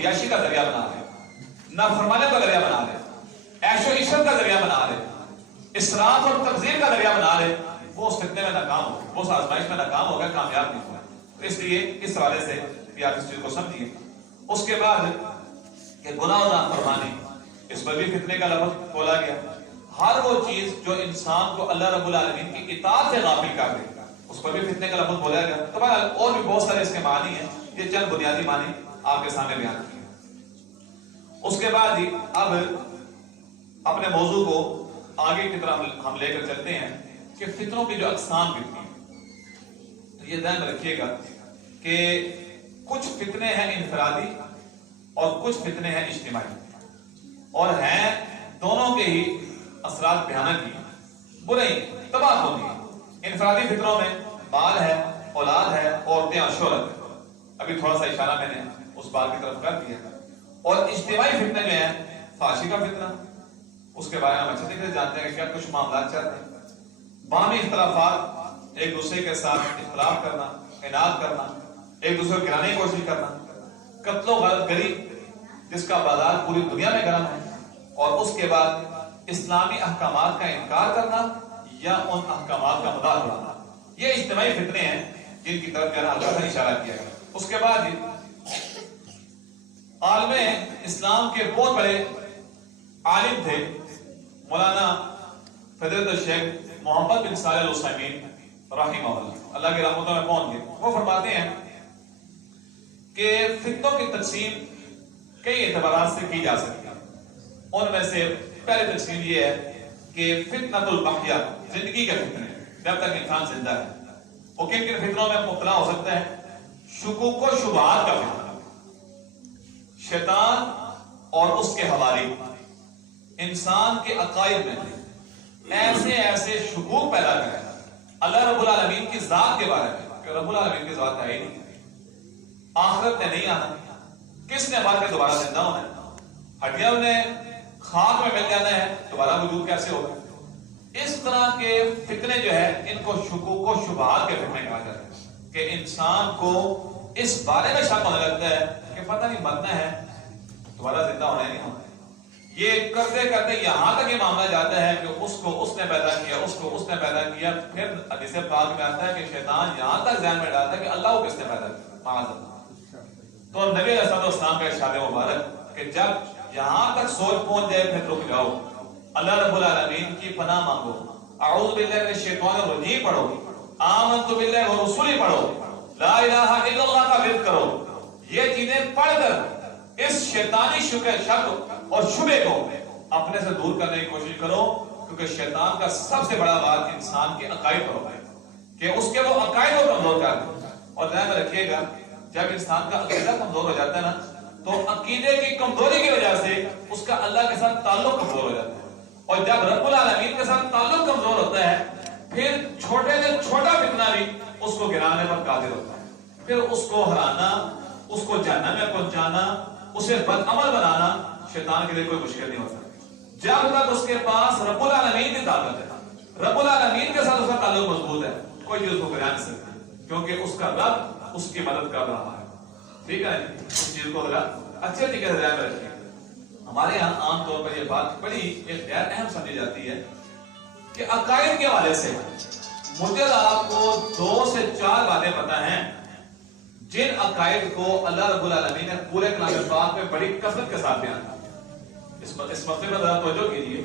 عیاشی کا ذریعہ بنا رہے ہیں، نافرمانی کا ذریعہ بنا رہے ہیں، عیش و عشرت کا ذریعہ بنا رہے ہیں، اسراف اور تبذیر کا ذریعہ بنا رہے ہیں، وہ اس فتنے میں ناکام ہو، وہ اس آزمائش میں ناکام ہو گیا، کامیاب نہیں ہوا۔ تو اس لیے اس حوالے سے بھی آپ اس چیز کو سمجھیے۔ اس کے بعد کہ گناہ و نافرمانی، اس پر بھی فتنے کا لفظ بولا گیا۔ ہر وہ چیز جو انسان کو اللہ رب العالمین کی اطاعت سے غافل کر دے، اس پر بھی فتنے کا لفظ بولا گیا۔ تو اور بھی بہت سارے اس کے معنی ہیں، یہ چند بنیادی معنی آپ کے سامنے بیان کیے۔ اس کے بعد ہی اب اپنے موضوع کو آگے کی طرف ہم لے کر چلتے ہیں کہ فتنوں کی جو اقسام کتنی ہیں۔ تو یہ ذہن رکھیے گا کہ کچھ فتنے ہیں انفرادی اور کچھ فتنے ہیں اجتماعی، اور ہیں دونوں کے ہی اثرات بھیانک ہی، برے ہی، تباہ ہوتی ہیں۔ انفرادی فتنوں میں مال ہے، اولاد ہے، عورتیں اور شہرت ہے، ابھی تھوڑا سا اشارہ میں نے اس بات کی طرف کر دیا۔ اور اجتماعی فتنے جو ہیں، فحاشی کا فتنہ، اس کے بارے میں ہم اچھے طریقے سے جانتے ہیں کہ کیا کچھ معاملات چلتے ہیں۔ باہمی اختلافات، ایک دوسرے کے ساتھ اختلاف کرنا، عناد کرنا، ایک دوسرے کو گرانے کی کوشش کرنا، قتل و غارت گری جس کا بازار پوری دنیا میں گرم ہے، اور اس کے بعد اسلامی احکامات کا انکار کرنا یا ان احکامات کا مذاق اڑانا، یہ اجتماعی فتنے ہیں جن کی طرف ہلکا سا اشارہ کیا گیا۔ اس کے بعد عالم اسلام کے بہت بڑے عالم تھے مولانا فضیلت الشیخ محمد بن صالح العثیمین رحمہ اللہ، اللہ کی رحمتوں میں پہنچ گئے۔ وہ فرماتے ہیں کہ فتنوں کی تقسیم کئی اعتبارات سے کی جا سکتی ہے۔ ان میں سے پہلی تقسیم یہ ہے کہ فتنۃ البقیہ، زندگی کے فتنے، جب تک انسان زندہ ہے وہ کن کن فتنوں میں مبتلا ہو سکتا ہے؟ شکوک و شبہات کا فتنہ، شیطان اور اس کے حواری انسان کے عقائد میں ایسے ایسے شکوک پیدا کریں اللہ رب العالمین کی ذات کے بارے میں کہ رب العالمین کی ذات ہے ہی نہیں، آخرت میں نہیں آنا، کس نے مر کے دوبارہ زندہ ہونا ہے، ہڈیاں نے خاک میں مل جانا ہے، دوبارہ وجود کیسے ہوگا؟ اس طرح کے فتنے جو ہے ان کو شکوک و شبہات کے فتنے کہا جاتا ہے کہ انسان کو اس بارے میں شک ہونے لگتا ہے کہ پتہ نہیں مرنا ہے، دوبارہ زندہ ہونا نہیں ہونا ہے۔ یہ کرتے کرتے یہاں تک یہ معاملہ جاتا ہے کہ اس کو اس نے پیدا کیا، اس کو اس نے پیدا کیا۔ پھر حدیث پاک میں آتا ہے کہ شیطان یہاں تک ذہن میں ڈالتا ہے کہ اللہ کو کس نے پیدا کیا، معاذ اللہ۔ تو نبی علیہ السلام کا ارشاد مبارک کہ جب یہاں تک سوچ پہنچ جائے پھر رک جاؤ، اللہ رب العالمین کی پناہ مانگو، اعوذ باللہ من الشیطان الرجیم پڑھو، آمنت باللہ ورسولہ پڑھو، لا الہ الا اللہ کا ورد کرو۔ یہ چیزیں پڑھ کر اس شیطانی شک اور شبہ کو اپنے سے دور کرنے کی کوشش کرو، کیونکہ شیطان کا سب سے بڑا وار انسان کے عقائد پر ہوتا ہے کہ اس کے وہ عقائد کو کمزور کر دے۔ اور ذہن میں رکھیے گا جب انسان کا عقیدہ کمزور ہو جاتا ہے نا تو عقیدے کی کمزوری کی وجہ سے اس کا اللہ کے ساتھ تعلق کمزور ہو جاتا ہے، اور جب رب العالمین کے ساتھ تعلق کمزور ہوتا ہے پھر چھوٹے سے چھوٹا فتنہ بھی اس کو گرانے پر قادر ہوتا ہے، پھر اس کو ہرانا، اس کو جہنم میں پہنچانا، اسے بدعمل بنانا شیطان کے لیے کوئی مشکل نہیں ہوتا جب تک اس کے پاس رب العالمین کی طاقت ہے، رب العالمین کے ساتھ اس کا تعلق مضبوط ہے، کوئی چیز اس کو گرا نہیں سکتی، کیونکہ اس کا رب اس کی مدد کر رہا ہے۔ ٹھیک ہے، اس چیز کو ذرا اچھے طریقے سے ذہن میں رکھیے۔ ہمارے یہاں عام طور پر یہ بات بڑی ایک غیر اہم سمجھی جاتی ہے کہ عقائد کے حوالے سے مجھے آپ کو 2 سے 4 باتیں پتہ ہیں جن عقائد کو اللہ رب العالمین نے پورے کلام پاک میں بڑی کثرت کے ساتھ بیان کیا۔ اس مسئلے پر ذرا توجہ کیجیے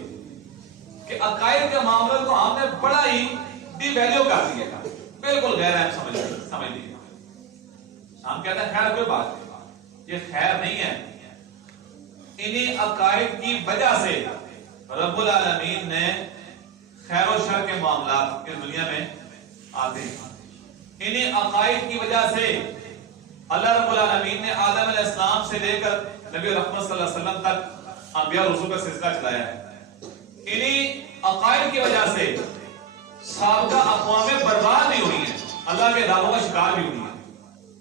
کہ عقائد کے معاملے کو ہم نے بڑا ہی ڈی ویلیو کر دیا تھا، بالکل غیر اہم سمجھ لیجیے۔ ہم کہتے ہیں خیر کوئی بات نہیں، یہ خیر نہیں ہے۔ انہی عقائد کی وجہ سے رب العالمین نے خیر و شر کے معاملات اس دنیا میں آتے ہیں، انہی عقائد کی وجہ سے اللہ رب العالمین نے آدم علیہ السلام سے لے کر نبی رحمت صلی اللہ علیہ وسلم تک انبیاء رسول کا سلسلہ چلایا ہے۔ انہی عقائد کی وجہ سے سابقہ اقوامیں برباد بھی ہوئی ہیں، اللہ کے دعووں کا شکار بھی ہوئی ہیں۔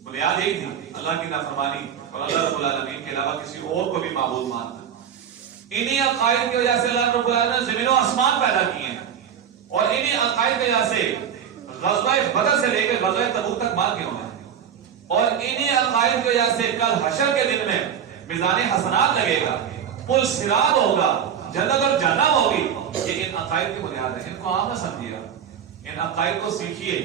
بنیاد یہی تھی اللہ کی نافرمانی اور اللہ رب العالمین کے علاوہ کسی اور کو بھی معبود ماننا۔ انہی عقائد کی وجہ سے اللہ رب العالمین نے زمین و آسمان پیدا کیے ہیں، اور انہی عقائد کی وجہ سے غزوہ بدر سے لے کر غزوہ تبوک تک مار کے ہوئے ہیں، اور انہی عقائد کی وجہ سے کل حشر کے دن میں میزان حسنات لگے گا، پل صراط ہوگا، جنت اور جہنم ہوگی، یہ ان عقائد کی بنیاد ہے۔ ان کو عام نہ سمجھیے، ان عقائد کو سیکھیے۔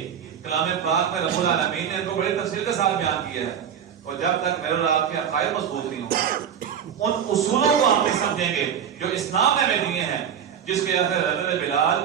کلام پاک میں رب العالمین نے ان کو بڑی تفصیل کے ساتھ بیان کیا ہے، اور جب تک میرے اور آپ کے عقائد مضبوط نہیں ہوں، ان اصولوں کو ہم نہیں سمجھیں گے جو اسلام نے ہمیں دیے ہیں، جس کے وجہ سے حضرت بلال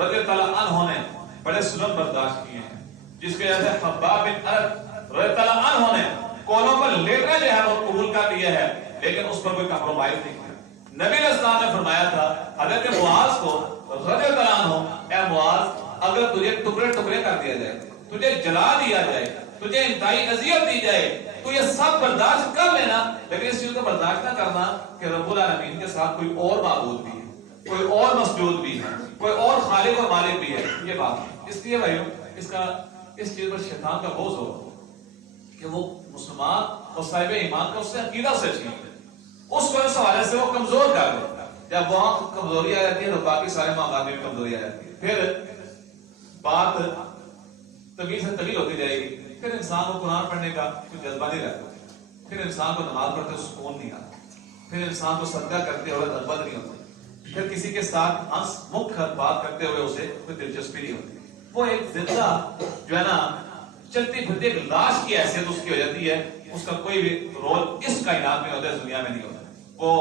رضی اللہ عنہ نے بڑے ظلم برداشت کیے ہیں، جس کی وجہ سے خباب بن ارد رضی اللہ عنہ نے کولوں پر لیٹنا جو ہے وہ قبول کر لیا ہے، لیکن اس پر کوئی کمپرومائز نہیں کیا۔ نبی علیہ السلام نے فرمایا تھا حضرت معاذ کو رضی اللہ عنہ، اے معاذ اگر تجھے ٹکڑے ٹکڑے کر دیا جائے، تجھے جلا دیا جائے، تجھے انتہائی اذیت دی جائے، تو یہ سب برداشت کر لینا، لیکن اس چیز کو برداشت نہ کرنا کہ رب العالمین کے ساتھ کوئی اور معبود بھی ہے، کوئی اور مسجود بھی ہے، کوئی اور خالق اور مالک بھی ہے۔ یہ بات ہے، اس لیے بھائیو اس چیز پر شیطان کا بہت زور ہے کہ وہ مسلمان اور صاحب ایمان کا اس سے عقیدہ سے چھین لے، اس کو اس حوالے سے وہ کمزور کر دے۔ جب وہاں کمزوری آ جاتی ہے تو باقی سارے معاملات میں بھی کمزوری آ جاتی ہے، پھر بات طویل سے طویل ہوتی جائے گی، پھر انسان کو قرآن پڑھنے کا کوئی جذبہ نہیں رہتا، پھر انسان کو نماز پڑھتے سکون نہیں آتا، پھر انسان کو صدقہ کرتے ہوئے رغبت نہیں ہوتی، پھر کسی کے ساتھ ہنس مکھ بات کرتے ہوئے اسے کوئی دلچسپی نہیں ہوتی۔ وہ ایک زندہ جو ہے نا چلتی پھرتی ایک لاش کی حیثیت اس کی ہو جاتی ہے، اس کا کوئی بھی رول اس کائنات میں ہوتا ہے، اس دنیا میں نہیں ہوتا، وہ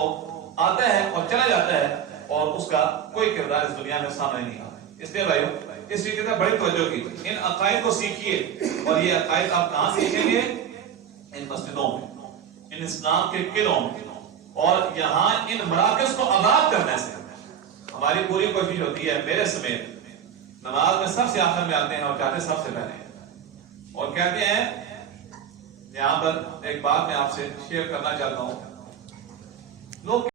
آتا ہے اور چلا جاتا ہے اور اس کا کوئی کردار اس دنیا میں سامنے نہیں آتا۔ اس لیے بھائیو اس چیز کی بڑی توجہ کی، ان عقائد کو سیکھیے، اور یہ عقائد آپ کہاں سیکھیں گے؟ ان مسجدوں میں، ان اسلام کے قلعوں میں، اور یہاں ان مراکز کو آباد کرنے سے ہماری پوری کوشش ہوتی ہے، میرے سمیت نماز میں سب سے آخر میں آتے ہیں اور جاتے سب سے پہلے ہیں، اور کہتے ہیں یہاں پر ایک بات میں آپ سے شیئر کرنا چاہتا ہوں، لوگ